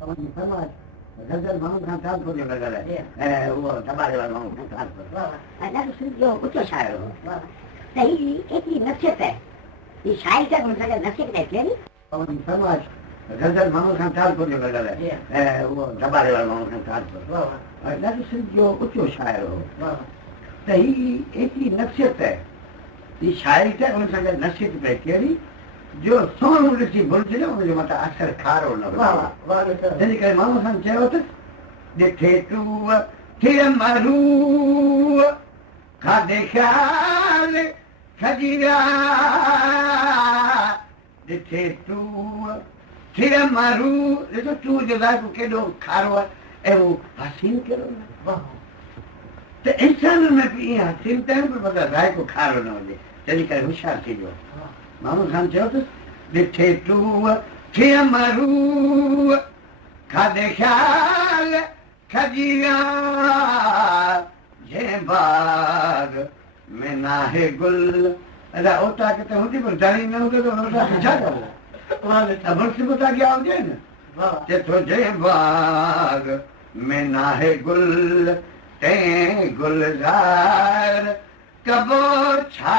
غزل محمد خان صاحب کو جو غزل ہے وہ تبارے والا محمد خان صاحب کو انا جو کچھ شاعر ہو صحیح ایک ہی نصیحت ہے یہ شاعر کا ان کا نصیحت ہے نہیں سماج غزل محمد خان صاحب کو جو غزل ہے وہ تبارے والا محمد خان صاحب کو انا جو کچھ شاعر ہو صحیح ایک ہی نصیحت ہے یہ شاعر کا ان کا نصیحت ہے کیڑی جو سون ڏسي بلجل ان جو مٿا اثر کارو نه وي جن ڪري ماڻهو کان چيو ته ڏٺي تو تير مارو کاڌي خيال خجيرا ڏٺي تو تير مارو ڏسو تو جو ذات کيڏو کارو ہے اهو حسين ڪهڙو ته انسان ۾ بي حسين ته پر ذات کو کارو نه هجي جن ڪري هوشيار ٿي ويو محمد خان چيو ته ڏٺي تو تير مارو کاڌي خيال خجيرا جي باغ میں ناهي گل ادا اوتا کته هوندي پر داري نه هوندو ته اوتا छा कबो अब सिमता क्या हो जाए ना जे तुझे बाग में नाहे गुल ते गुलजार कबो छा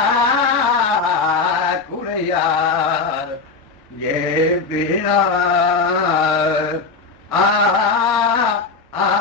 कुड़ यार ये बिना आ आ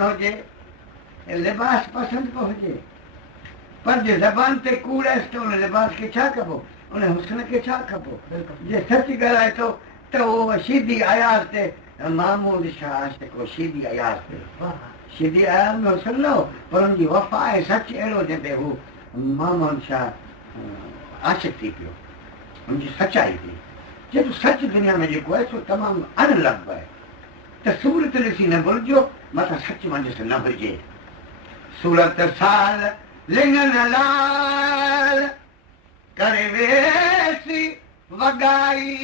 हुजे लिबास पसंद को हुजे पर जे ज़बान ते कूड़ आहे त उन लिबास खे छा कबो उन हुस्न खे छा कबो जे सच ॻाल्हाए थो त उहो शीदी अयाज़ ते मामूद शाह आशिक़ हो शीदी अयाज़ ते शीदी अयाज़ में हुस्न न हो पर उनजी वफ़ा ऐं सच अहिड़ो जंहिं हू मामूद शाह आशिक़ थी पियो उनजी सचाई थी जेको सच दुनिया में जेको आहे सो तमामु अनलफ़ आहे त सूरत ॾिसी न भुलिजो मथां सच मंझि न भुलिजे सूरत साल लिंगन लाल करे वेसी वॻाई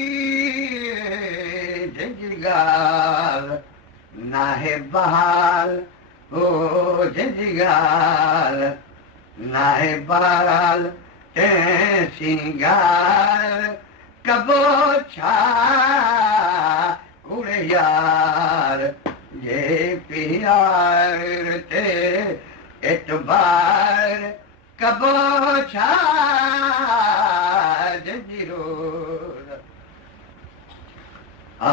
जंहिंजी ॻाल्हि नाहे बहाल हो जंहिंजी ॻाल्हि नाहे बहाल तंहिं सिंगार कबो छा कुड़ यार ये प्यार ते एतबार कबो छा जंजीरोर आ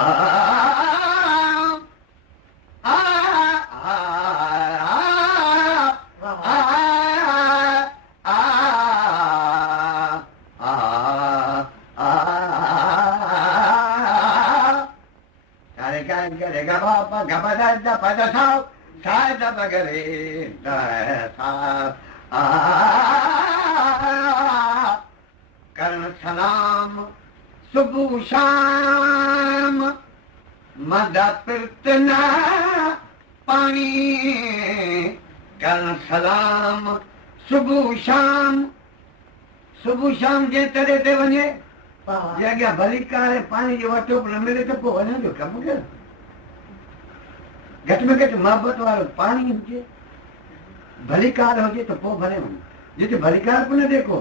आ Gabada pada sao sada bagare sa kar salam subuh sham madad pirtna pani kar salam subuh sham je tere te vanye je agya balikare pani jo wato न मिले त पोइ वञण जो कमु कयो घटि में घटि मोहबत वारो पाणी हुजे भलीकार हुजे त पोइ भले वञे जिते भलीकार बि न देखो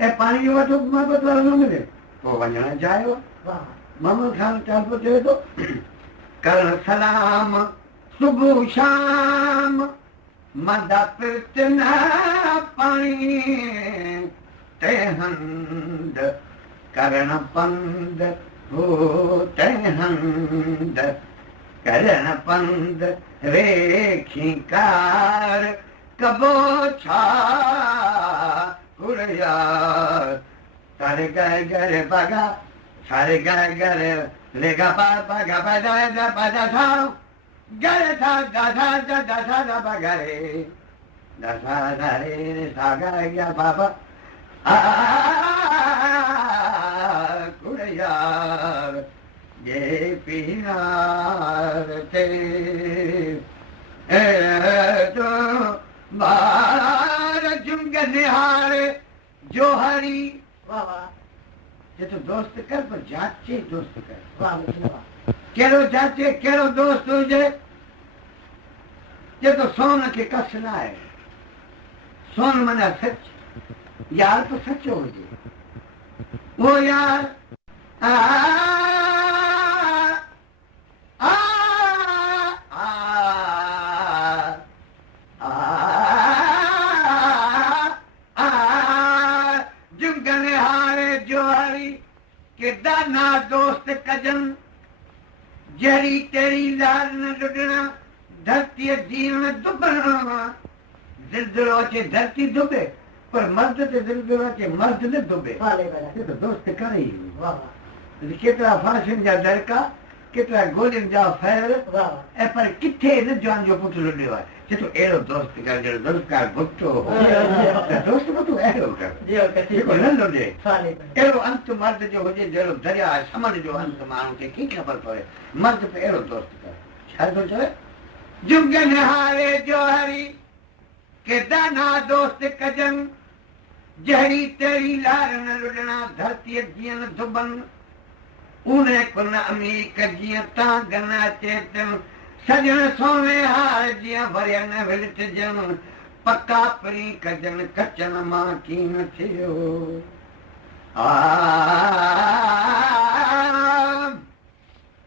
ऐं पाणी जो वठो मोहबत वारो न मिले पोइ वञण चाहियो मोहम्मद खान चांदो चवे थो कर सलाम सुबुह शाम मदा पिर्तना पाणी ते हंद करण पंद हो ते हंद करण पंद रेखीकार कबो छा कुड़यार तारे गए गरे बगा सारे गए गरे लेगा पापा गा बजा दा बजा था गरे था दादा दादा दा बगरे दादा रे सागा गया बाबा आ कुड़यार ये पीनार ते तो जोहरी वाह वाह ये तो दोस्त कर पर जांचे दोस्त कर वाह वाह केड़ो जांचे केड़ो दोस्त हुजे ये तो सोन के कस ना है सोन मना सच यार तो सचो हुजे वो यार आ आ आ आ जुगने हारे जोहरी के दाना दोस्त कजन जहरी तेरी लाल न लुटना धरती जीवन दुबना दिलदरो अचे धरती दुबे पर मर्द ते दिलदरो अचे मर्द न दुबे ये तो दोस्त करे वाह केतरा फांसियुनि जा दरका केतरा गोलियुनि जा फैर वाह ऐं पर किथे न जवान जो पुटु लुॾियो आहे चए थो अहिड़ो दोस्त कर जहिड़ो ज़ुल्फ़कार भुट्टो हो दोस्त पुटु अहिड़ो कर जेको न लुॾे अहिड़ो अंत मर्द जो हुजे जहिड़ो दरिया आहे समंड जो अंत माण्हू खे कीअं ख़बर पवे मर्द पे अहिड़ो दोस्त कर छा थो चवे जुगन हारे जोहरी के दाना दोस्त कजन जहरी तेरी लार न लुॾणा धरतीअ जीअं न धुबनि उने कुन अमीक जीअं तां गन अचे सजण सोने हार जीअं भरिया न विलटजनि पका परी कजन कचन मां कीन थियो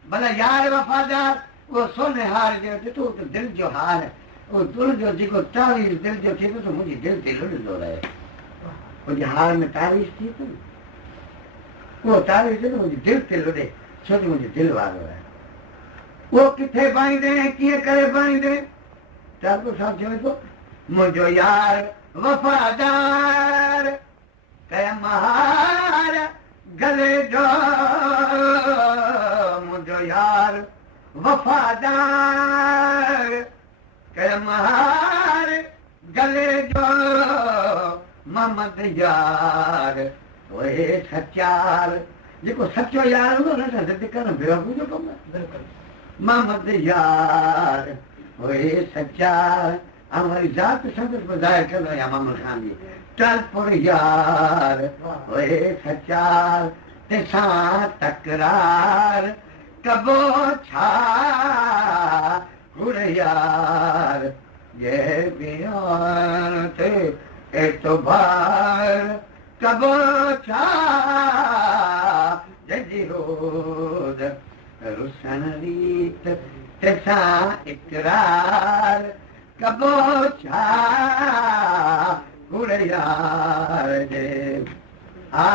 भला यार वफ़ादार वो सोने हार जो ॾिठो त दिलि जो हार वो दिलि जो जेको तावीज़ दिलि जो थिए थो त मुंहिंजी दिलि ते लुॾंदो रहे मुंहिंजे हार में तावीज़ थिए थो वो तावीज़ मुंहिंजी दिलि ते लुॾे छो जो मुंहिंजी दिलि वारो आहे वो किथे बाईंदे कीअं करे बाईंदे चाको साहब चवे थो मुंहिंजो यार वफ़ादार कयम हार गले जो मुंहिंजो यार वफ़ादार कयम हार गले जो मोहम्मद यार ओए सचार जेको सचो यार हूंदो न त ज़िद करणु बेवकूफ़ जो कमु आहे मोहम्मद यार ओए सचार ऐं वरी ज़ात संदसि बि ज़ाहिर कंदो आहियां मामूल ख़ान जी टलपुर यार ओए सचार तंहिंसां तकरार कबो छा गुर यार ये बियान थे एतबार कबो छा जजी रोद रुसन रीत तंहिंसां इकरार कबो छा गुर यार जे आ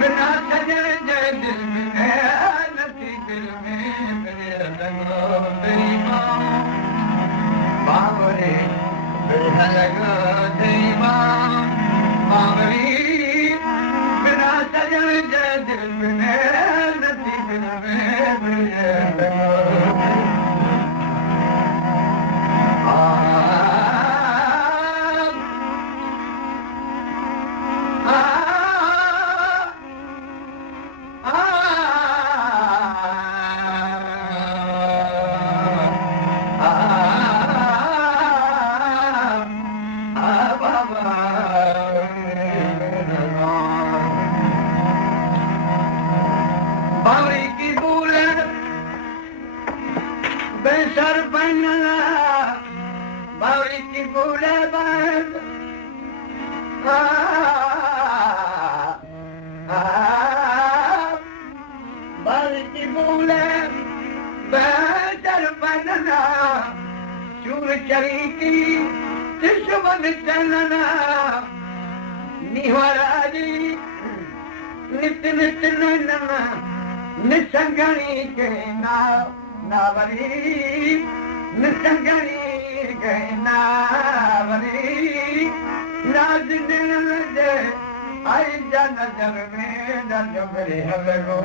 बिना सजण जे दिल बावरे बिना लगो देवा बावरी बिना सजन दिल में नसीब में बावरी की बूल बेसर बनना बावरी की बूल बन बावरी की बूल बेसर बनना चूर चरी की दुश्मन चलना निहराजी नित नित नैना निसंगणी के नावरी निसंगणी के नावरी नाज दे आई जा नजर में नज मेरे हलगो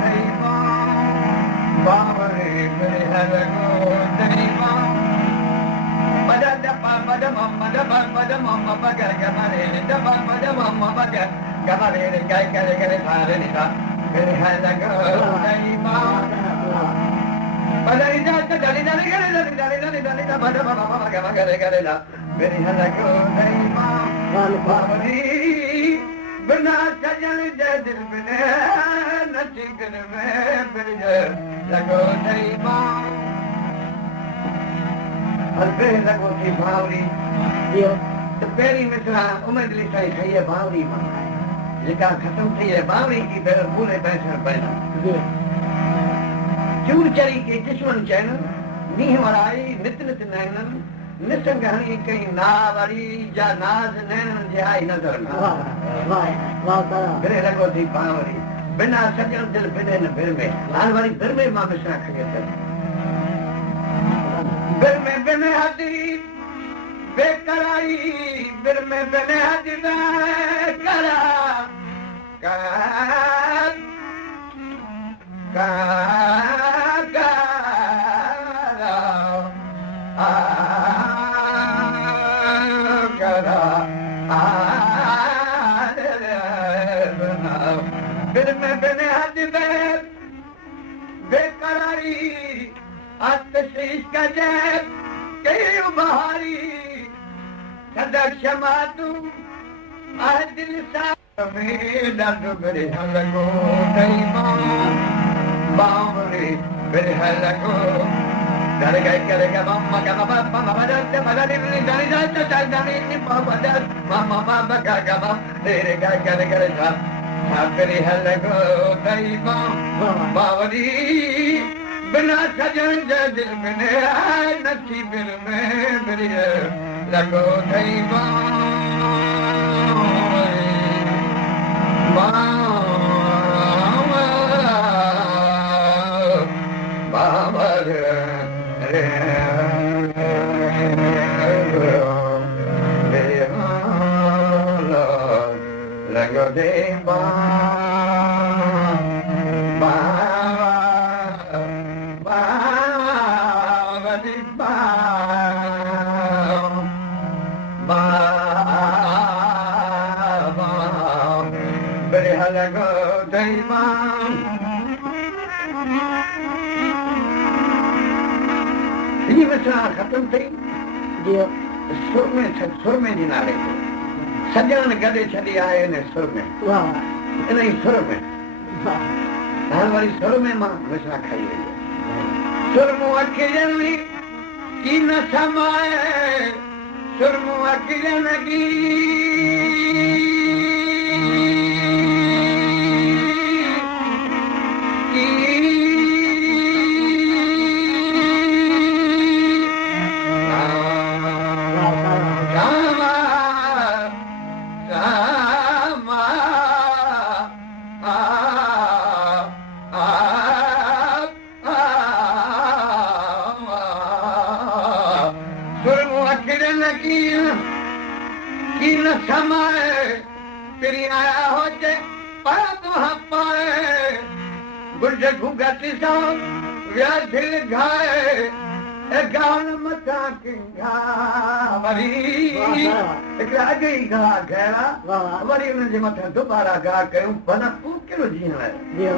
नहीं बावरे मेरे हलगो नहीं pada mama baga gamare pada mama baga gamare gai gare gare thare nita mere hala go dai ma pada ida dali dali gare dali pada mama baga gare gare la mere hala go dai ma bhavani bina sajal dil bine nasib mein bine lago dai ma Alberi लगो थी भावरी तो पहली मिसरा उम्र लिखाई थी ये भावरी मां जेका खत्म थी ये भावरी की पूरे पैसे पैदा चूर चरी के दुश्मन चैनल नीह वराई नित नित नैनन निसंगहणी कई नावरी जा नाज नैनन जिहाई नजर ना फिर लगो थी भावरी बिना सजन दिल बिने न बिर में लाल वाली बिर में मां मिसरा खगे बिर में बिने हदी बेकराई बिर में बिने हदी बेकरा बिर में बिने हदी बेकरारी आतिश का जैब कई बहारी सदा क्षमा तू आह दिल सा में दर्द मेरे लगो नहीं बावरे मेरे लगो डर गए करेगा मम्मा का मम्मा बदलते बदलने जाने जाते जाने नहीं बदल मम्मा बाबा का गमा तेरे का करेगा मेरे लगो नहीं बावरी बिना सजन दिल में नसीब में मेरी लगो नहीं बाबर रे लगो दे लगो दैवा ये मिसरा खत्म थी सुर में जी नाले सजन गॾे छॾी आए इन सुर में इन सुर में हाणे वरी सुर में मां मिसरा खाई वई सुर मूं अखियुनि की न समाए सुर मूं अखियुनि की न समाए तेरी आया हो जे पर तुहा पाए गुंज घुगत सा व्या दिल घाए ए गान मथा किंगा वरी एक अॻे ई गा गया वरी उन जे मथा दोबारा गा कयूं भला तूं कहिड़ो जीअं आहे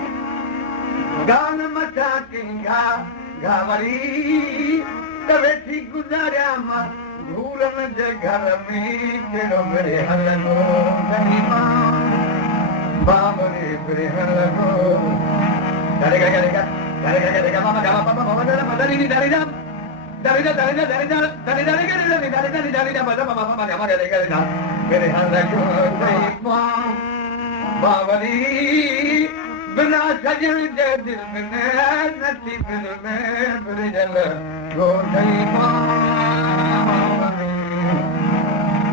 गान मथा किंगा गा वरी त वेठी गुज़ारिया मां घूरन जे घर में कहिड़ो मिड़े हलंदो बाबरे मिड़े हलंदो करे मामा गा पापा मामा मदरी नी दारी दाम दारी मेरे हलंदो बाबरी बिना सजन जे दिल में नसीब में बिरजल गोदई बाबा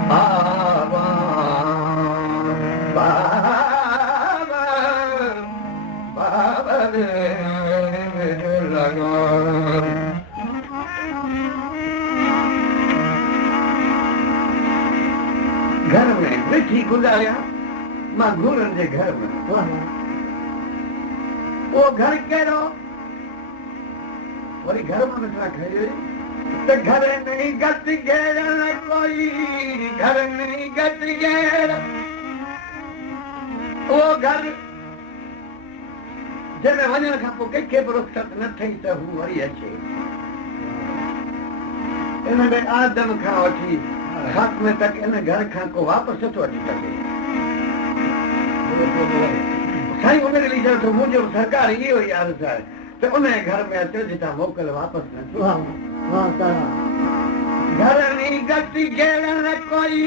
बाबा बाबा लगो घर में वेठी गुज़ारिया मां घूरन जे घर में वो घर कहिड़ो वरी घर मां नथा खयो त घर नहीं गत घेर न कोई घर नहीं गत घेर वो घर जंहिंमें वञण खां पोइ कंहिंखे बि रुख़्सत न थई त हू वरी अचे इन में आदम खां वठी ख़ात्मे तक इन घर खां को वापसि नथो अची सघे साईं उन लिए चयो त मुंहिंजो सरकार इहो ई अर्ज़ु आहे त उन घर में अचो जितां मोकल वापसि न घर नहीं गति घेर न कोई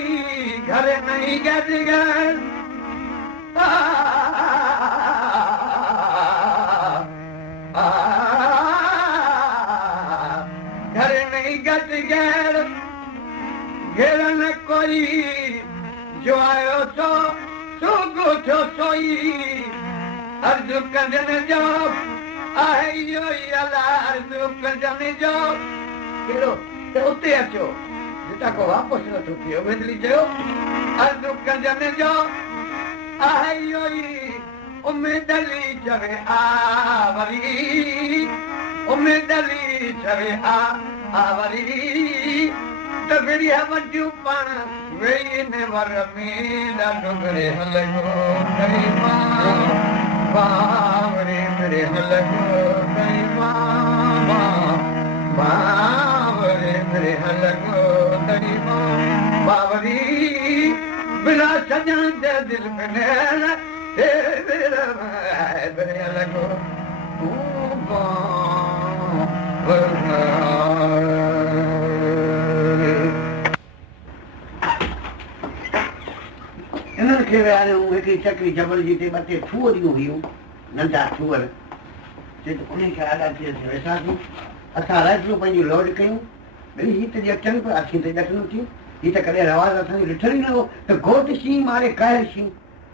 घर नहीं गति घेर घर नहीं गति घेर घेर न कोई जो आयो सो सुगो थो सोई अर्ज़ु कंदन जो आहे इहो ई अला अर्ज़ु कंदन जो कहिड़ो त उते अचो जितां को वापसि नथो थिए वेदली चयो अर्ज़ु कंदन जो आहे इहो ई उमेद ली चवे आ वरी उमेद ली चवे आ वरी त विड़िया वटियूं पाण वेही ने वर में ॾाढो करे हलंदो कई बावरे मेरे हलंदो कई बावरे मेरे हलंदो कई बावरी बिना सजन जे दिल में नैन मेरे हलंदो इन्हनि खे विहारियूं हिकिड़ी चकरी जबल जी ते ॿ टे थूअरियूं हुयूं नंढा थूअर चए त उन खे आॾा थी वेठासीं असां राइफलूं पंहिंजूं लोड कयूं भई हीअ त ॼटनि पिया अखियूं त ॼटनि थियूं हीअ त कॾहिं रवाज़ असांजो ॾिठो ई न हो त घोट शींहं मारे कायर शींहं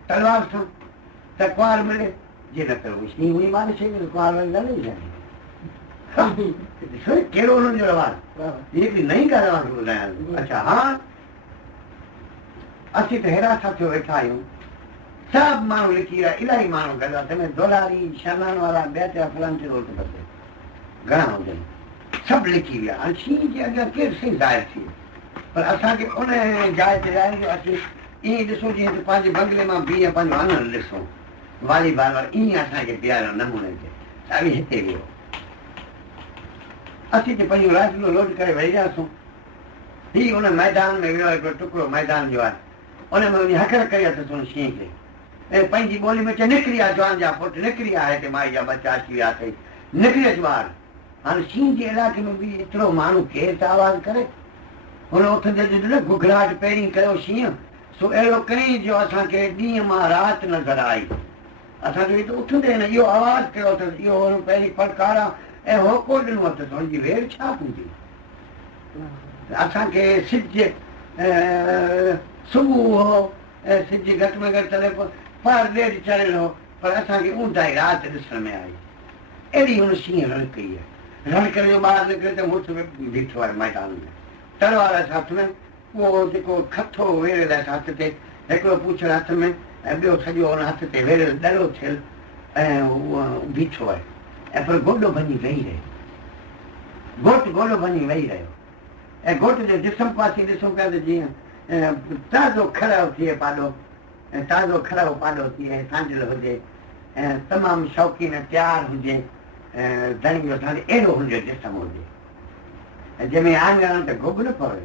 तलवार सां त कुंवार मिले जे न कयो शींहं हुई मारे शइ कुंवार वारी ॻाल्हि ई कान्हे ॾिसो कहिड़ो हुननि जो रवाज़ हिकिड़ी नई ॻाल्हि रवाज़ ॿुधायां अच्छा हा असीं त हेरा थियो वेठा आहियूं सभु माण्हू लिखी विया इलाही माण्हू गॾा तंहिंमें दोलारी शनान वारा ॿिया चया फलान ते रोट खपे घणा हुजनि सभु लिखी विया हाणे शींहं जे अॻियां केरु सही ज़ाहिर थी पर असांखे उन जाइ ते आहियूं असीं ईअं ॾिसो जीअं त पंहिंजे बंगले मां बीह पंहिंजो आनंद ॾिसूं वॉलीबॉल वारो ईअं असांखे बीहारियो नमूने ते साॻी हिते वियो असीं त पंहिंजूं राइफलूं लोड करे वेही रहियासीं हीउ उन मैदान में वियो हिकिड़ो टुकड़ो मैदान जो आहे उन में वञी हकड़ कई अथसि उन शींहं खे ऐं पंहिंजी ॿोली में चए निकिरी आहे जवान जा पुट निकिरी आहे हिते माई जा बचा अची विया अथई निकिरी अचु ॿार हाणे शींहं जे इलाइक़े में बि एतिरो माण्हू केरु त आवाज़ु करे हुन उथंदे ॾिठो घुघराहट पहिरीं कयो शींहं सो अहिड़ो कई जो असांखे ॾींहं मां राति नज़र आई असांखे उथंदे न इहो आवाज़ु कयो अथसि इहो हुन पहिरीं फटकारा ऐं होको ॾिनो अथसि हुनजी वेर छा हूंदी असांखे सिज सुबुह हो ऐं सिज घटि में घटि तले पर ॾेढ चढ़ियल हो पर असांखे ऊंदाई राति ॾिसण में आई अहिड़ी हुन शींहं रण कई आहे रण करे जो ॿाहिरि निकिरे त मुड़ुस में बीठो आहे मैदान में तलवार हथ में वो जेको खथो वेड़ियल आहे हथ ते, हिकिड़ो पूछड़ हथ में ऐं ॿियो सॼो हुन हथ ते वेड़ियल ॾरो थियल ऐं उहो बीठो आहे ऐं पर गोॾो भञी वेही रहियो, घोटु गोॾो भञी वेही रहियो ऐं घोट जो जिस्म पासे ॾिसूं पिया त जीअं ताज़ो खड़ाव थिए पाॾो ऐं ताज़ो खड़ाव पाॾो थिए सांजल हुजे ऐं तमामु शौक़ीन तयारु हुजे ऐं धणी जो सां अहिड़ो हुनजो जिस्म हुजे ऐं जंहिंमें आंगण त घुब न पवे,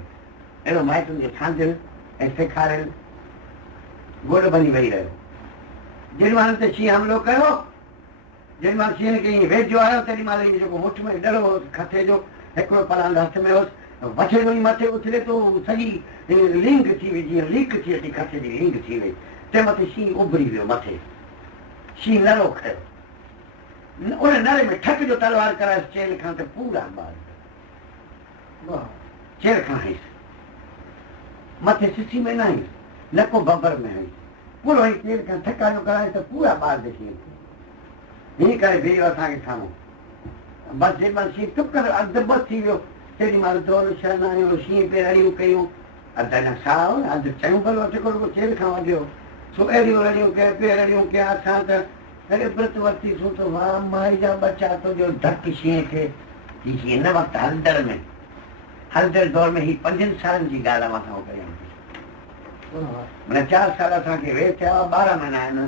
अहिड़ो माइटुनि जो सांजल ऐं सेखारियल गोॾो भञी वेही रहियो। जेॾी महिल त शींहुं हमिलो कयो, जेॾी महिल शींहं खे ईअं वेझो आयो तेॾी महिल इहो जेको मुठ में ॾरो होसि खथे जो हिकिड़ो पलांग हथ में होसि, वछड़ो ई मथे उथिरे थो, सॼी लिंग थी वई, जीअं लीक थी अची खथे जी लिंग थी वई, तंहिं मथे शींहुं उभरी वियो मथे, शींहुं नरो खयो, उन नरे में ठक जो तलवार करायसि चेल खां त पूरा ॿार चेल खां हईंसि, मथे सिसी में न हईंसि, न को बबर में हईंसि, पूरो ई चेल खां ठका जो कराए त पूरा ॿार ॾिसी हीअं करे बीहो असांखे साम्हूं। बसि जेॾी महिल शींहुं टुक अधु ॿ थी वियो तेॾी महिल दौड़ शरण आयो, शींहं पे अड़ियूं कयूं, अधु अञा साओ अधु चयूं भलो अचो रुॻो चेल खां वधियो, सो अहिड़ियूं अड़ियूं कयूं, पे अड़ियूं कया, असां त अड़े विर्त वरितीसूं त वाह माई जा बचा तुंहिंजो धक शींहं खे, हीअ हिन वक़्तु हलदड़ दौर में हीअ 5 सालनि जी ॻाल्हि आहे असां कयूं, माना 4 साल असांखे वे थिया, 12 महीना आहिनि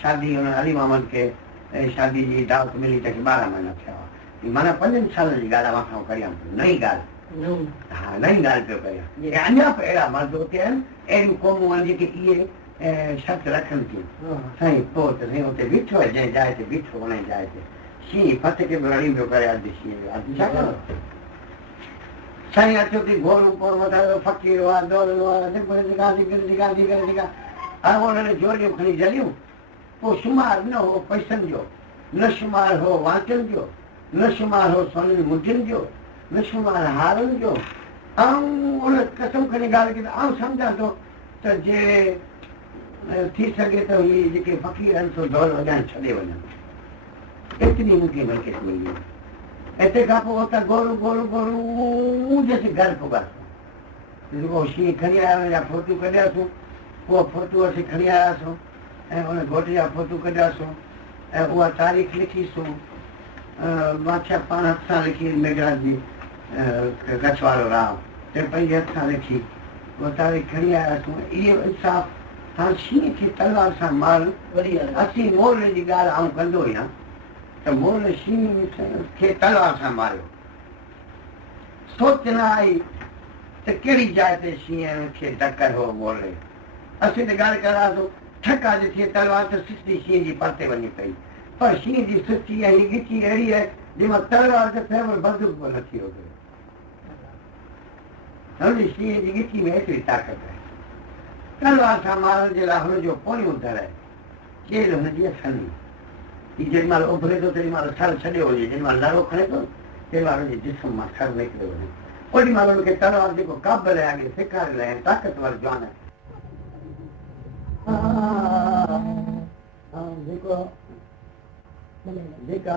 शादी हुन अली मोहम्मद खे शादी जी दावत मिली त 12 महीना थिया, माना 5 सालनि जी ॻाल्हि असां कयूं, नई ॻाल्हि, हा नई ॻाल्हि पियो कयूं, अञा बि अहिड़ा मर्द हुते आहिनि, अहिड़ियूं क़ौमूं आहिनि जेके इहे शर्त रखनि थियूं, साईं पोइ त साईं हुते बीठो आहे जंहिं जाइ ते बीठो हुन जाइ ते शींहुं फत खे बि रड़ी पियो करे, अधु शींहं जो अधु छा करो साईं अचो थी घोरूं पोइ मथां फ़क़ीर हुआ दौड़ो हाणे उन्हनि जोड़ियूं खणी जलियूं, पोइ शुमार न हो पैसनि जो, न शुमार हो वाचनि जो, न शुमार हो सोननि मुंडियुनि जो, न शुमार हारनि जो, ऐं उन कसम खणी ॻाल्हि कई त आउं सम्झां थो त जे थी सघे त इहे जेके फ़क़ीर आहिनि सो दौड़ वॼाइण छॾे वञनि, एतिरी मूंखे बरकत मिली। ऐं तंहिंखां पोइ हुतां गोरू जैसे घर पुॻासीं, रुॻो शींहं खणी आया हुनजा फोटू कढियासीं, उहा फोटू असीं खणी आयासीं ऐं उन घोट जा फोटू कढियासीं ऐं उहा तारीख़ लिखीसीं, मां छा पाण हथ सां लिखी मेघराज जी कच्छ वारो राव ते पंहिंजे हथ सां लिखी उहा तारीख़ खणी आयासीं। इहो इंसाफ़ हाणे शींहं खे तलवार सां मार वरी असीं मोल जी ॻाल्हि आउं कंदो आहियां त मोल शींहं खे तलवार सां मारियो, सोच न आई त कहिड़ी जाइ ते शींहं खे धकर हो मोले, असीं त ॻाल्हि करासीं ठका ॾिठी तलवार त सिसी शींहं जी परते वञी पई, पर शींहं जी सिसी ऐं हीअ ॻिची अहिड़ी आहे जंहिंमां तलवार त थिए बंदूक बि न थी वञे, हुनजी शींहं जी ॻिची में एतिरी ताक़त आहे, तलवार सां मारण जे लाइ हुनजो पोयूं दर आहे, चेल हुनजी अथनि, हीअ जेॾी महिल उभरे थो तेॾी महिल सर छॾियो हुजे, जेॾी महिल लड़ो खणे थो तेॾी महिल हुनजे जिस्म मां सर निकिरे वञे, ओॾी महिल हुनखे तलवार जेको क़ाबिल आहे अॻे सेखारियल आहे ताक़तवर जवान आहे। जेको जेका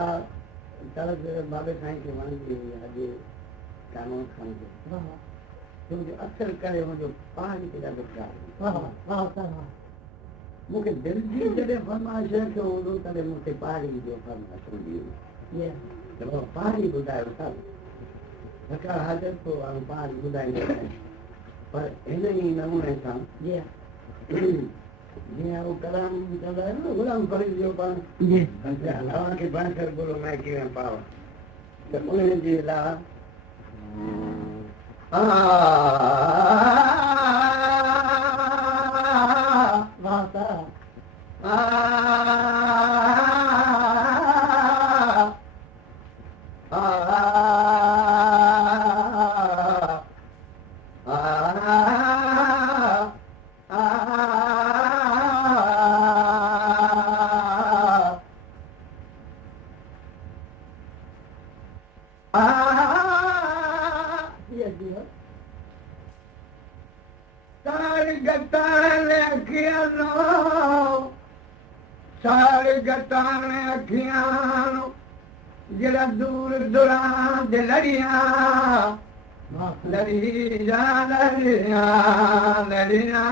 तर्ज़ बाबे साईं खे वणंदी हुई अॼु कानून खणिजे, छो अक्सर करे हुनजो पाण खे ॾाढो प्यारु, मूंखे दिलि जी जॾहिं फरमाइश रखियो हूंदो तॾहिं मूंखे पहाड़ी जो फरमाइश हूंदी हुई त पहाड़ी ॿुधायो सभु सरकार हाज़िर थो पहाड़ी ॿुधाईंदो आहे, पर हिन ई नमूने सां जीअं उहो कलाम चवंदा आहिनि न गुलाम फरीद जो पाण तव्हांखे बणकर बोलो मैं कीअं पाव, त उन जे लाइ जरा दूर दुरां दे लड़ियां लड़िया लड़िया लड़िया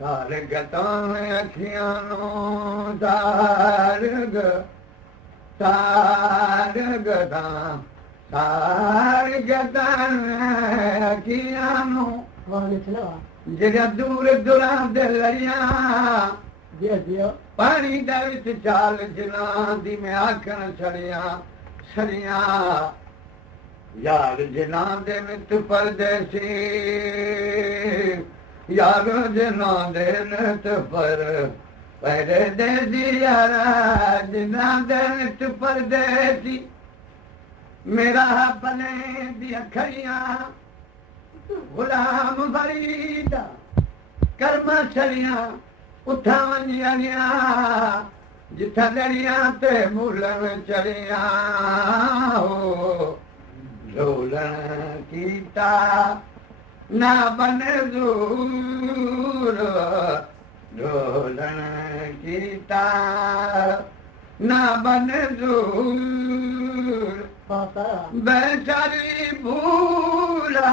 तारग तान अखियां नो तारग तारग तारग तान अखियां नो ਜਿਹੜਾ ਦੂਰ ਦੁਰਾਂ ਦੇ ਲੜੀਆਂ ਪਾਣੀ ਦੇ ਵਿੱਚ ਚਾਲ ਜਿਨ੍ਹਾਂ ਦੀ ਮੈਂ ਆਖਣ ਛੜੀਆਂ ਯਾਰ ਜਿਨ੍ਹਾਂ ਦੇ ਮਿੱਤ ਪਰਦੇਸੀ ਯਾਰ ਜਿਨ੍ਹਾਂ ਦੇ ਮਿੱਤ ਪਰਦੇਸੀ ਯਾਰ ਜਿਨ੍ਹਾਂ ਦੇ ਮਿੱਤ ਪਰਦੇਸੀ ਮੇਰਾ ਬਨੇ ਦੀਆਂ ਖੜੀਆਂ गुलाम फरीदा कर्मा छड़ियां उठा वंजियां जिथा लड़ियां ते मूलन चढ़ियां ढोलन कीता ना बने दूर ढोलन कीता ना बने दूर बेचारी भूला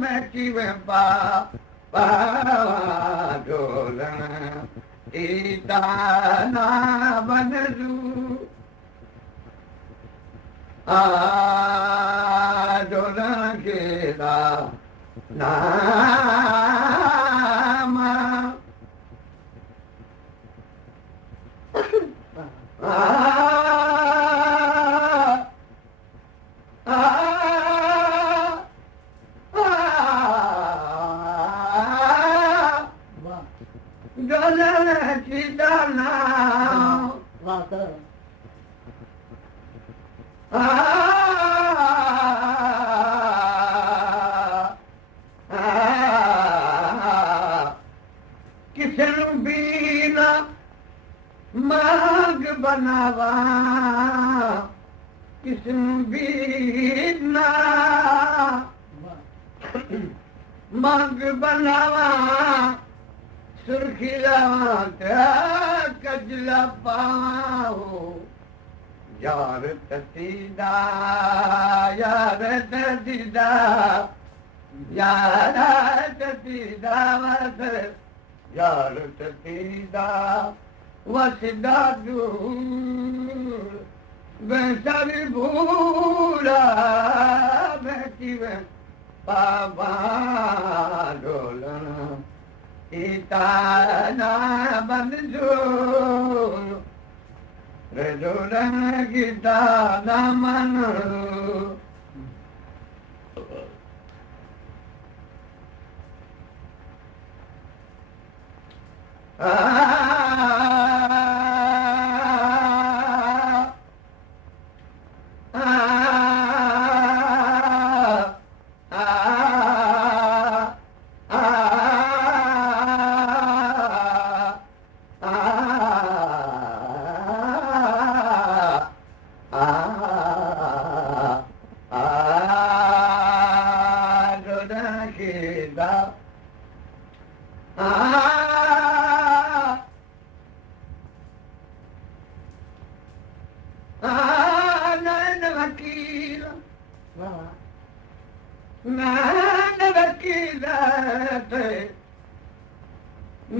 मैं किवें पा ढोलन कीता ना बने दूर ढोलन कीता नाम किसे भी ना मांग बनावा किसे भी ना मांग बनावा सुर्खी लावा कजला पाओ यार तसीदा यार तसीदा यार तसीदा यार तसीदा वसदा दूर बेसारी भूला बैठी में पापा ढोलन इताना बंजूर रे ढोलन गीता दामन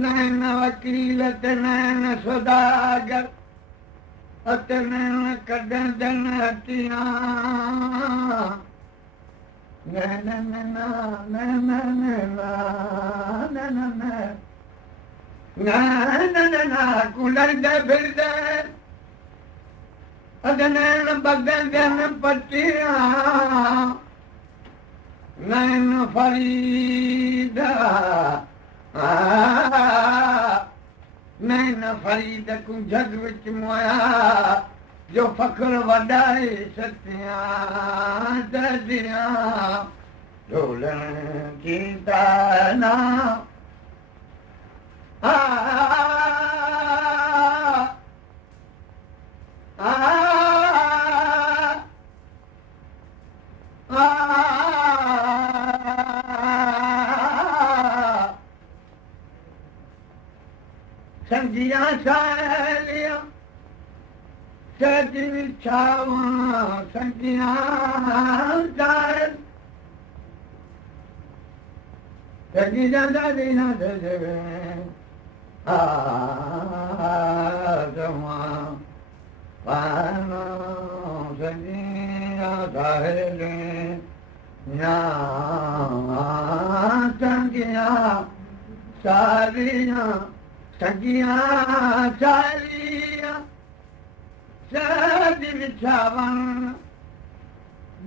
नैन वकीलत नैन सौदागर अत नैन कॾहिं जनतियां नैन नैना नैन नैना नैन नैन नैना कुलरदे फिरदे अत नैन बगदन पटियां नैन फरीदा नैन फरीद को जग विच मोया जो फख्र वॾाए सतियां ददियां ढोलन कीता ना संगियां सालियां सच विछावा संगिया जाए सगी जादा दीना दे आसमां पानो संगिया जाए या संगिया सारिया संगिया सारिया सज विछावन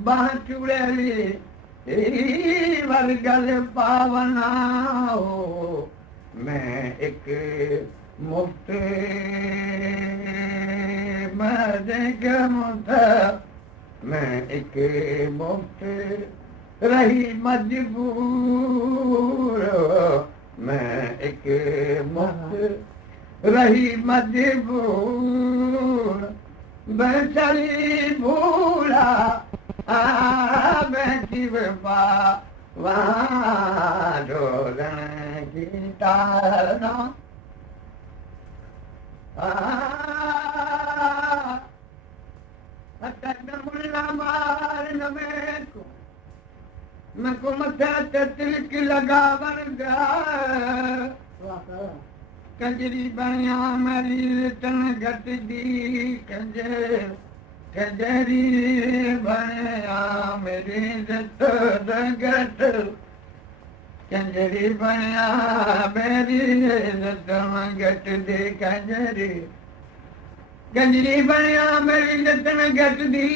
बाह चुड़ैली वर्गल पावना हो मैं एक मुफ्त मुफ्त मैं एक मुफ्त रही मजबूर मैं एक मुफ्त रही मजबूर बेचारी भूला बैठी वहाँ ढोलन की तारना मुल्ला मार न मैं को मथा तिलक लगावन कंजरी बणिया मेरी तन घट दी कंजरी बणिया मेरी घट कंजरी बणिया मेरी तन घट दी कंजरी बणिया मेरी तन घट दी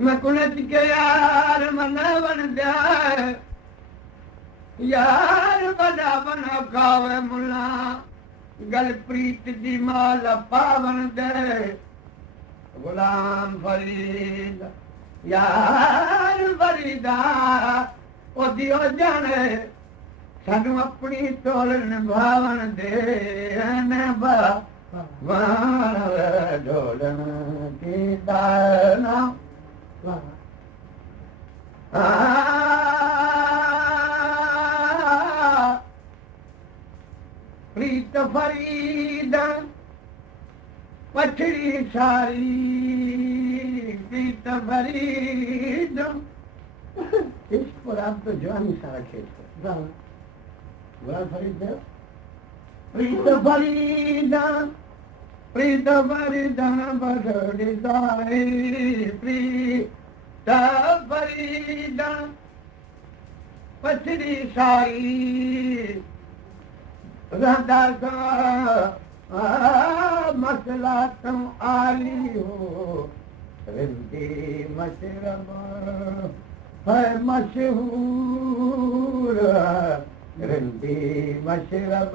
मैं कुनच के यार मना बन दिया यार बड़ा बना खावे मुला गल प्रीत जी माल पावन दे गुलाम फरीद यार फरीदा ओ दियो जाने सानू अपनी तोलन भावन दे ने बावन ढोलन की दाना प्रीत फरीदा पछड़ी सारी प्रीत फरीदा इस पर आप तो जवानी सारा खेल बड़ा फरीदा प्रीत फरीदा बड़ी सारी प्रीत फरीदा पछड़ी सारी रहता सा मसला तुम आली हो रिंदी मशरब है मशहूर रिंदी मशरब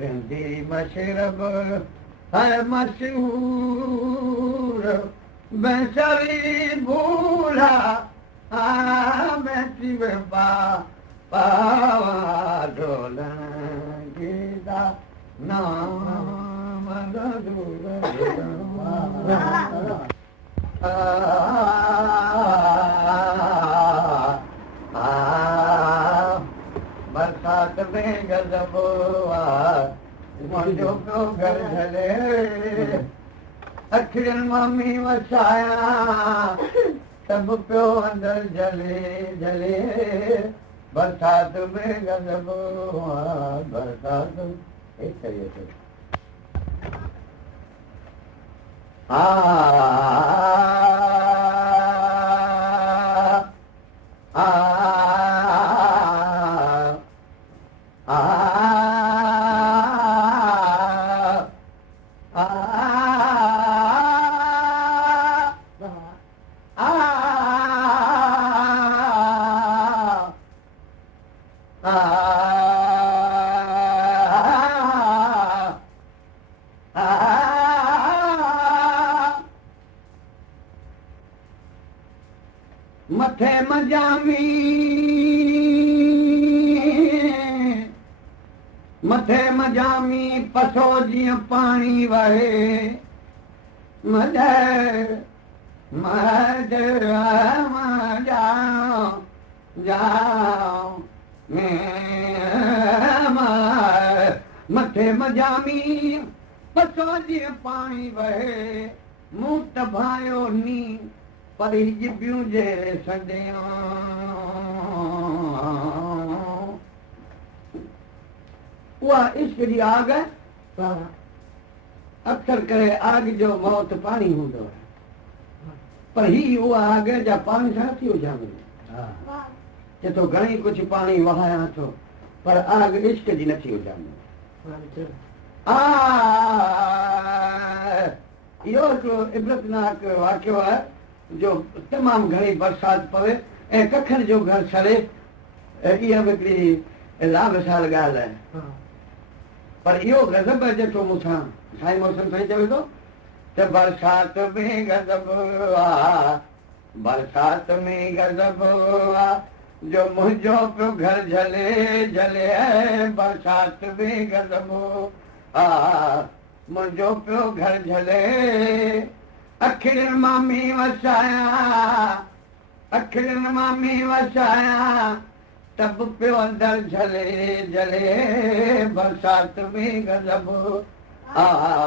रिंदी मशरब है मशहूर बेचारी भूला बैठी पावा ढोलन गीता नाम बरसात में गजब मुंहिंजो पियो घर झले अखियुनि मामी वसाया सब पियो अंदर जले जले बरसात में गजब बरसात एक तरीके से मथे मजामी मथे मजामी पसो जीअं पाणी वहे मदर मदर जाओ जाओ मैं मजामी पसो जीअं पाणी वहे मूं तबायो नी पर जिबियूं जे संडियां उहा इश्क जी आग अक्सर करे आग जो मौत पाणी हूंदो आहे पर ही उहा आग जा पाणी सां नथी उजामे चए थो घणेई कुझु पाणी वहायां थो पर आग इश्क जी नथी उजामे इहो हिकिड़ो इबरतनाक वाक़ियो आहे जो तमामु घणी बरसाति पवे ऐं कखनि जो घर सड़े इहा बि हिकिड़ी लामिसाल ॻाल्हि आहे पर इहो गज़ब जेको मूंसां साईं मौसम साईं चवे थो त बरसाति में गज़ब आहे बरसाति में गज़ब आहे जो मुंहिंजो पियो घर झले झले बरसाति में गज़ब मुंहिंजो पियो घर झले अखियुनि मां मींहुं वसायां अखियुनि मां मींहुं वसायां तब पियो अंदरि झले झले बरसाति में गज़ब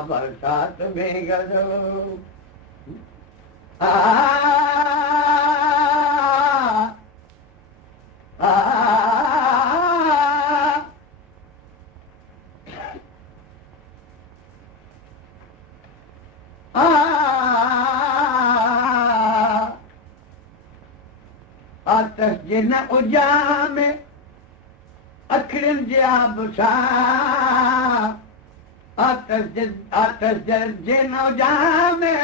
बरसाति में गज़ब आतश जे न उजामे अखियुनि जे आब सां आतश जे न उजामे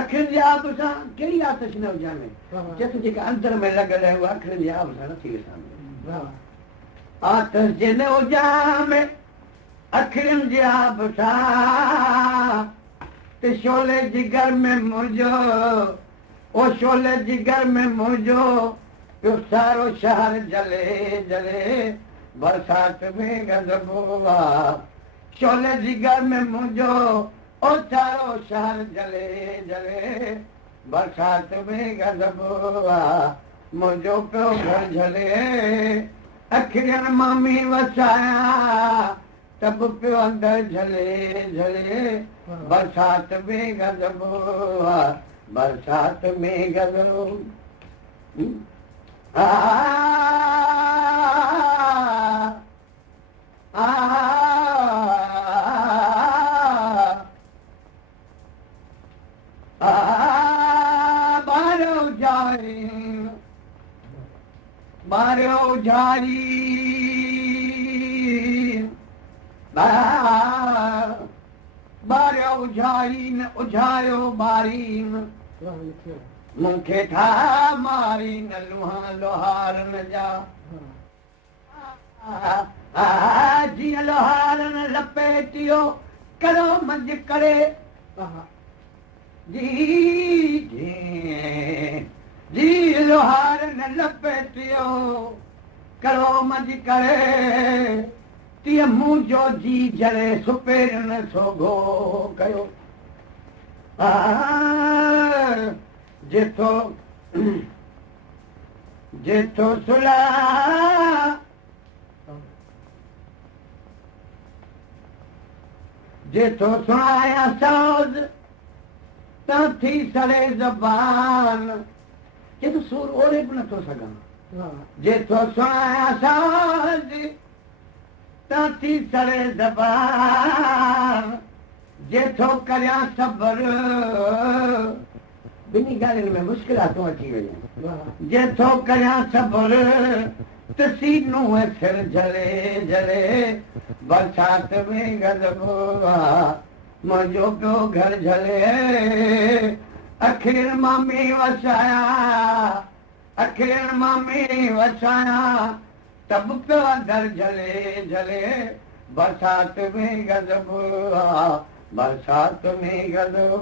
अखियुनि जे आब सां कहिड़ी आतश न उजामे चए थो जेका अंदर में लॻल आहे उहा अखियुनि जे आब सां नथी विसामे आतश जे न उजामे अखियुनि जे आब सां त शोले जिगर में मुंहिंजो ओ शोले जिगर में मुंहिंजो पियो सारो शहर जले जले बरसाति में गज़ब आहे शोले जिगर में मुंहिंजो ओ सारो शहर जले जले बरसाति में गज़ब आहे मुंहिंजो पियो घर झले अखियुनि मां मींहुं वसायां तब पियो अंदरि झले झले बरसाति में गज़ब आहे बरसाति में गज़ब बारियो जारी बारियो जारी न उजायो बारीन मूंखे ठा मारी न लुहा लोहारन जा जीअं लोहारन लपेटियो करो मंझि करे जी जी जी लोहारन लपेटियो करो मंझि करे तीअं मुंहिंजो जी जड़े सुपेरन सोघो कयो जेतो जेतो सुला जेतो सुनाया साज़ त थी सड़े ज़बान जेतो सुर ओरे बि नथो सघां जेतो सुनाया साज़ त थी सड़े ज़बान जेतो करियां सब्र ॿिन्ही ॻाल्हियुनि में मुश्किलातूं अची वयूं जेतो करियां सब्र त सीनूं ऐं सिर झले झले बरसाति में गज़ब आहे मुंहिंजो पियो घर झले अखियुनि मां मींहुं वसायां अखियुनि मां मींहुं वसायां तब पियो अंदरि झले झले बरसाति में गज़ब आहे बरसाति में गज़ब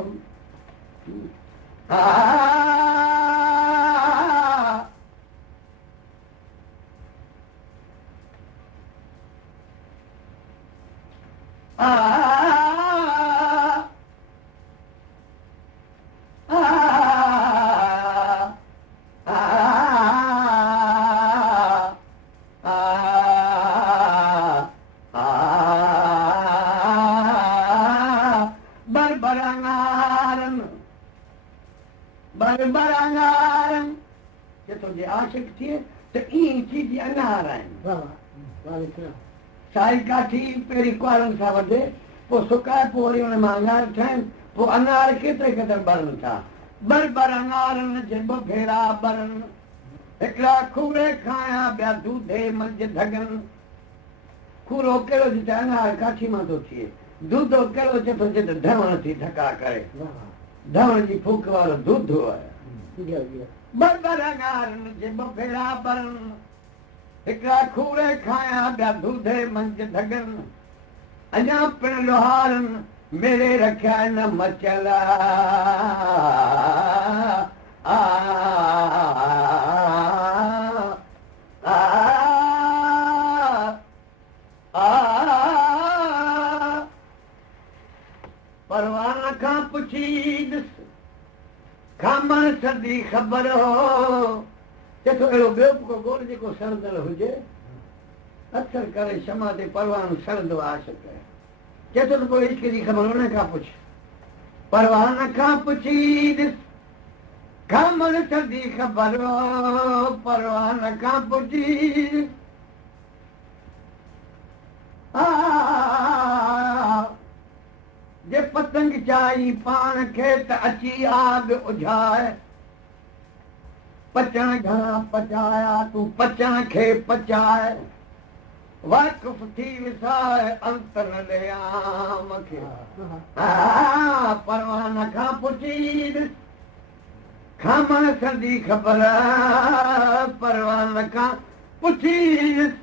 बरबरंगारन बरबरंगारन जे तुंहिंजे आशिक़ थिए त ईअं चीज अनार आहिनि साई काठी पहिरीं कुआरनि सां वढे पोइ सुकाए पोइ वरी हुन मां अनार ठाहिनि पोइ अनार केतिरे क़दुरु ॿरनि था बरबरंगारन जे ॿ भेरा ॿरनि हिकिड़ा खूरे खाया ॿिया दूधे मंझ धगनि खूरो कहिड़ो जिते अनार काठी मां थो थिए दूधो कहिड़ो थिए थो जिते धवण थी धका करे धवण जी फूक वारो दूधो आहे बरबरंगारन जे ॿ भेरा ॿरनि हिकिड़ा खूरे खाया ॿिया दूधे मंझ धगनि अञा पिण लोहारनि मेरे रखिया न मचल परवान खां पुछी ॾिस खामण सदी ख़बर हो चए थो अहिड़ो ॿियो को गोड़ जेको सड़ंदड़ हुजे अक्सर करे क्षमा ते परवान सड़ंदो आशिक़ चए थो त पोइ इश्क जी ख़बर हुन खां पुछ परवान खां पुछी ॾिस खामण सदी ख़बर हो परवान खां पुछी जे पतंग चाही पाण खे त अची आग उझाए पचण घणा पचाया तूं पचण खे पचाए वाक़ुफ़ थी विसाए अंत न ॾे आम खे परवान खां पुछी ॾिस खामण सदी ख़बर परवान खां पुछी ॾिस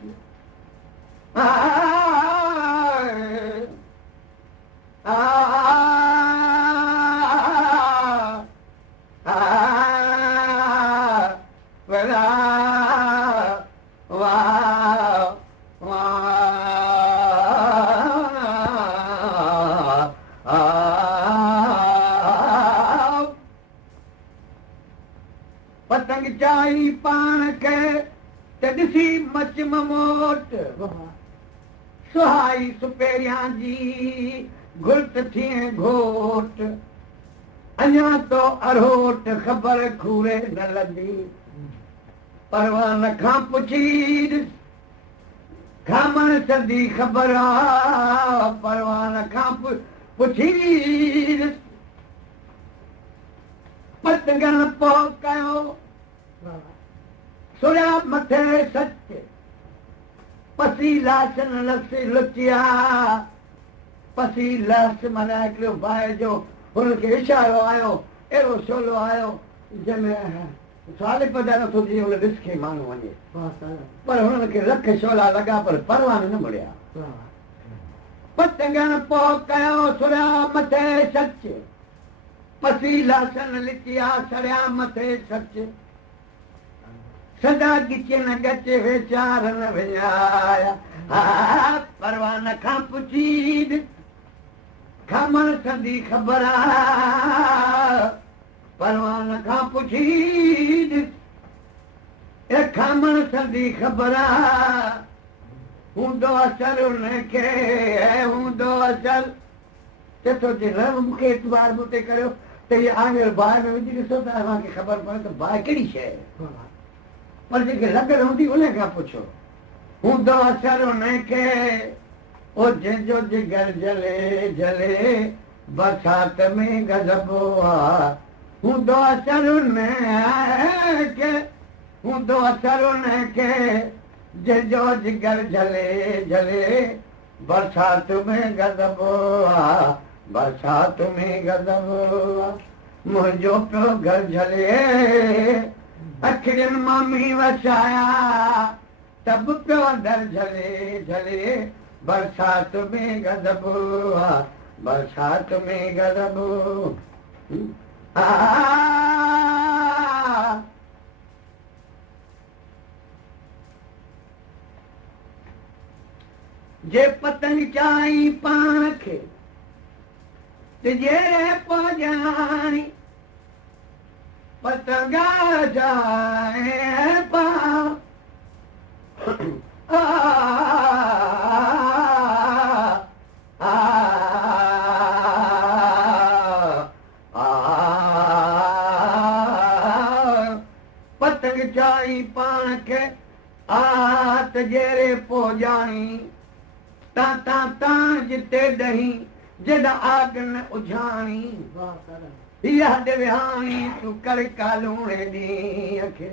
पतंग चाही पाण खे त ॾिसी मच ममोट सुहाई सुपेरियां जी घुर्त थिए घोट अञा तो अरोट ख़बर खूरे न लधी परवान खां पुछी ॾिस खामण सदी ख़बर परवान खां पुछी ॾिस पतंगन पो कयो सुरिया मथे सच पसी लाश न लसी लुचिया पसी लाश माना हिकिड़ो भाउ जो हुनखे इशारो आयो अहिड़ो शोलो आयो जंहिंमें साल पैदा नथो थिए हुन ॾिस खे माण्हू वञे पर हुननि खे लख शोला लॻा पर परवान न मुड़िया पतंगन पो कयो सुरिया मथे सच पसी लाश न लिचिया सड़िया मथे सच सदा गिचे न गचे वेचार न विञाया परवान खां पुछी ॾिस खामण सदी ख़बर परवान खां पुछी ॾिस ए खामण सदी ख़बर हूंदो असर हुनखे हूंदो असर चए थो जे न मूंखे एतबार मूं ते करियो त इहे आङुर बाहि में विझी ॾिसो त असांखे ख़बर पए त बाहि कहिड़ी शइ आहे पर जेके लॻल हूंदी उन खां पुछो हूंदो असर हुनखे ओ जंहिंजो जिगर जले जले बरसात में गज़बो आहे हूंदो असर हुनखे हूंदो असर हुनखे जंहिंजो जिगर जले जले बरसात में गज़बो आहे बरसात में गज़बो आहे मुंहिंजो पियो घर झले अखियुनि मां मींहुं वसाया तब पियो अंदरि झले झले बरसात में गज़बो आहे बरसात में गज़बो जे पतंग चाही पाण खे त जे पजाणी पतंग जाए पा सुञाणी पाण खे आत जेरे पोजाणी तां तां तां जिते ॾही जॾ आग न उझाणी याद विहाणी तूं कर कालूणे ॾींहं खे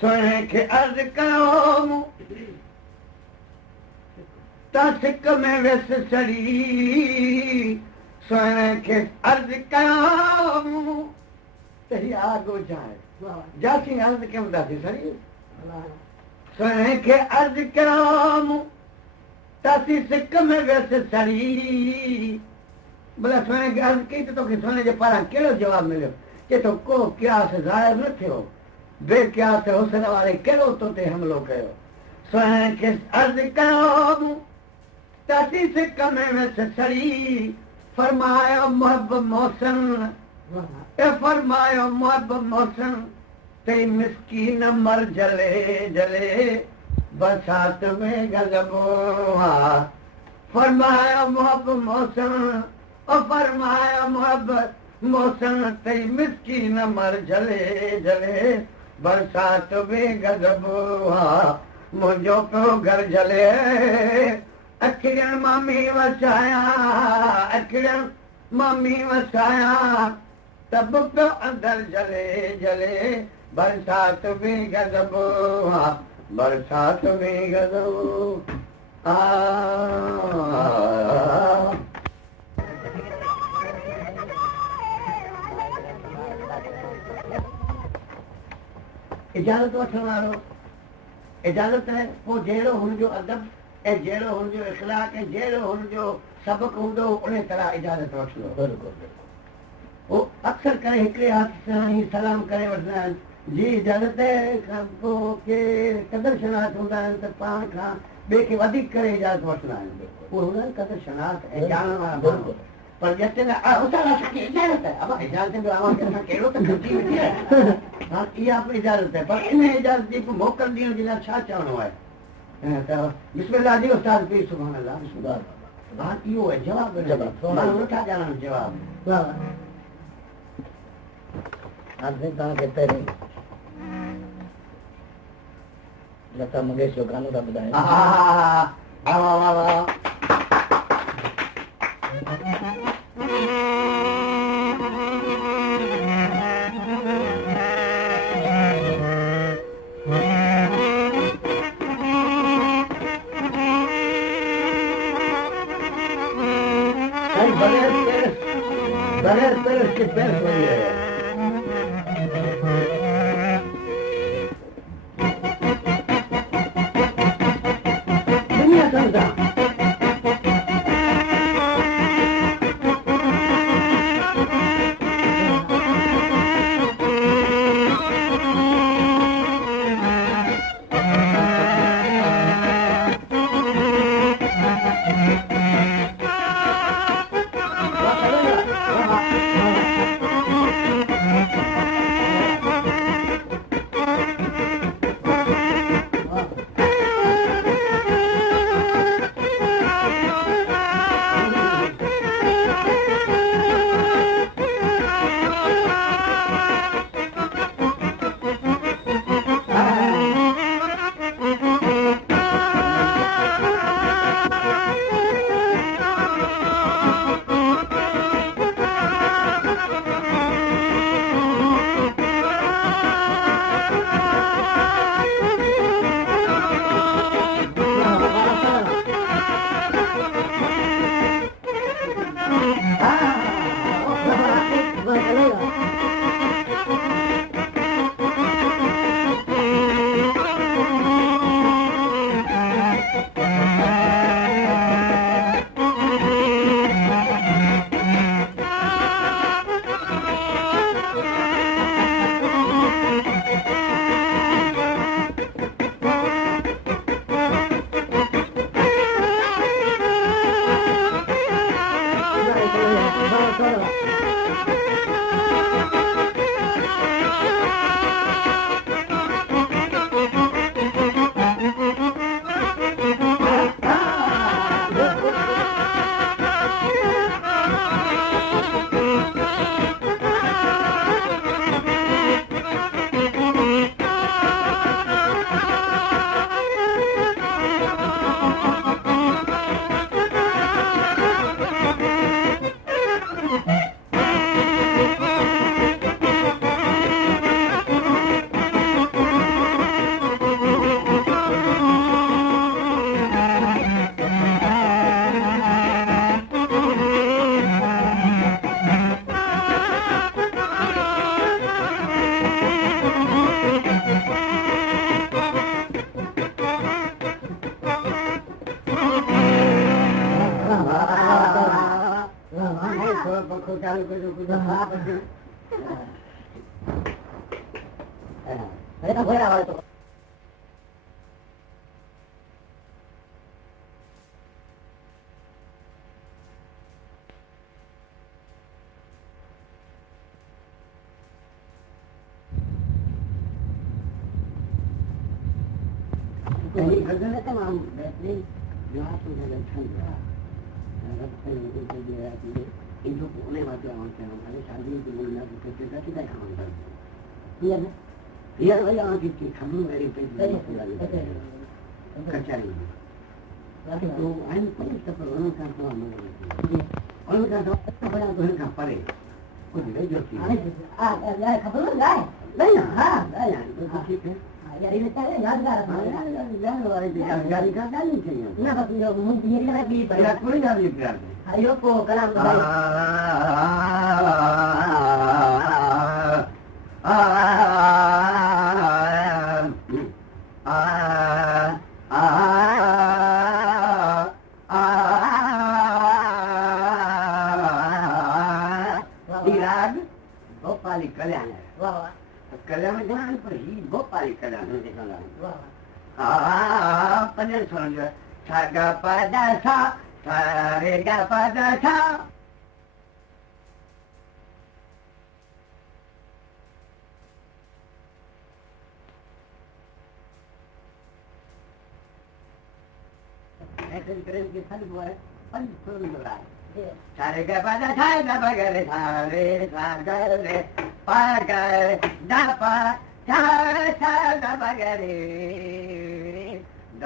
सुहिणे खे अर्ज़ कयो मूं त सिक में वियसि सड़ी सुहिणे खे अर्ज़ कयो मूं त हीअ आग उझाए जासीं अर्ज़ कयूं तासीं सड़ी सुहिणे खे अर्ज़ कयो मूं तासीं सिक में वियसि सड़ी भला सुहिणे खे अर्ज़ कई त तोखे सुहिणे जे पारां कहिड़ो जवाबु मिलियो चए थो को क्यास ज़ाहिर न थियो बेक्यास हुस्न वारे कहिड़ो तो ते हमिलो कयो सुहिणे खे अर्ज़ कयो मूं तासीं सिक में वियसि सड़ी फरमायो मुहब मौसन फरमायो मुहब मौसन ते मिस्कीन मर जले जले बरसात में गज़बो फरमायो मुहब मौसन फरमायो मुहब मौसन ते मिस्कीन मर जले जले बरसात में गज़बो मुंहिंजो पियो घर जले अखिड़ियुनि मां मींहुं वसाया अखिड़ियुनि मां मींहुं वसाया तब पियो अंदरि जले जले बरसात में गज़बो बरसात में गज़बो इजाज़त वठण वारो इजाज़त है पोइ जहिड़ो हुनजो अदब ऐं जहिड़ो हुनजो इख़लाक़ ऐं जहिड़ो हुनजो सबक़ु हूंदो उन तरह इजाज़त वठंदो पोइ अक्सर करे हिकिड़े हथ सां ई सलाम करे वठंदा आहिनि जी इजाज़त खां पोइ के क़दर शनात हूंदा आहिनि त पाण खां ॿिए खे वधीक करे इजाज़त वठंदा आहिनि उहे हूंदा आहिनि क़दर शनात ऐं ॼाणण वारा माण्हू पर जते असांखे इजाज़त आहे अब इजाज़त जो आवाज़ असां कहिड़ो त ख़र्ची वेठी आहे हा इहा बि इजाज़त आहे पर इन इजाज़त जी मोकल ॾियण जे लाइ छा चवणो आहे त बिस्मिल्लाह जी उस्ताद पीर सुभाणे अल्लाह बिस्मिल्लाह हा इहो आहे जवाबु माण्हू नथा ॼाणनि जवाबु हाणे तव्हांखे पहिरीं लता मंगेशकर जो गानो था ॿुधायो बगैर पेरिस के पेरिस बन गए दुनिया समझा जान को कुछ हां अरे तो भरा वाला तो नहीं गजन का नाम बेहतरीन जहाँ पर लक्षण था अगर कोई उनको दिया कि इनको होने वाले आंखें हमारे शादी की बोलना तो कैसे कैसे काम करते हैं ये वाली आंखें की खबर मेरी पे कचहरी तो आइन पुलिस का प्रोग्राम करता हूँ उनका तो बड़ा बड़ा का परे कुछ ले जो थी खबर नहीं हाँ तो ठीक है यार ये तो यादगार है यार वाले जानकारी का नहीं चाहिए ना बस जो मुझे ये लगा कि बड़ा कोई ना भी प्यार है आयो को कलाम भाई गोपाली कल्याण वाह कल्याण ध्यान पर ही गोपाली कल्याण पंजन सोन सा ग प द सा रे ग प द सा ऐसे करें कि खाली वो है पंच सोन लगा सारे ग प द सा ग प ग रे सा रे सा ग रे पा ग द प सा सा ग प ग रे द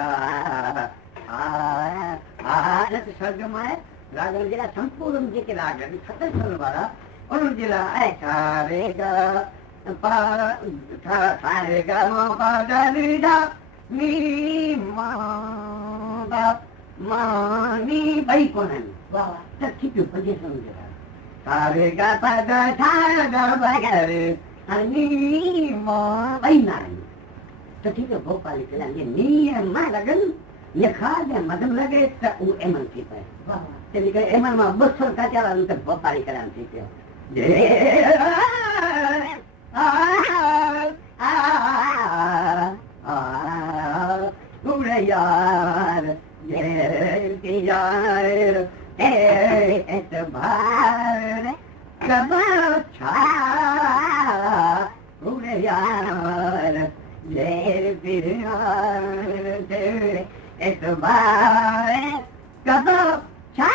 स्वर्ग में रागन जिला संपूर्ण जी के रागन खतर चल वाला उन जिला ऐसा रे ग पा सा रे ग म प द रे द मी मा द मा नी भाई कौन है वाह तक ठीक है पंजे समझ रहा सारे ग प द सा ग प ग रे नी मा भाई ना तो ठीक है भोपाली चला ये नी मा लगन ये खाद है मदम लगे तो वो एमन ठीक है चलिए कि एमन में बस्सर का चला तो भोपाली कलाम ठीक है ये उड़े यार ये यार एतबार कब छा उड़े यार ये यार एतबार कब छा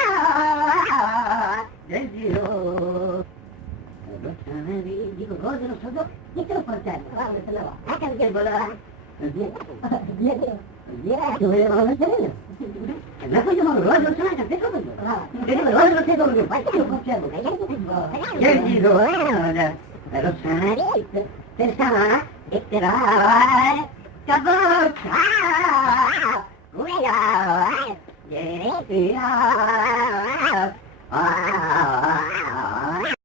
जल्दी हो जी को रोज रोज सोचो कितना पड़ता है आकर के बोला ये तो मेरे मालूम चले ना कोई जो रोज रोज सुना करते को हां देखो रोज रोज से करोगे बात क्यों पूछ रहे हो ये जी रो रोज सारे तेरे सारा एक तेरा कब छा हुआ ये तेरा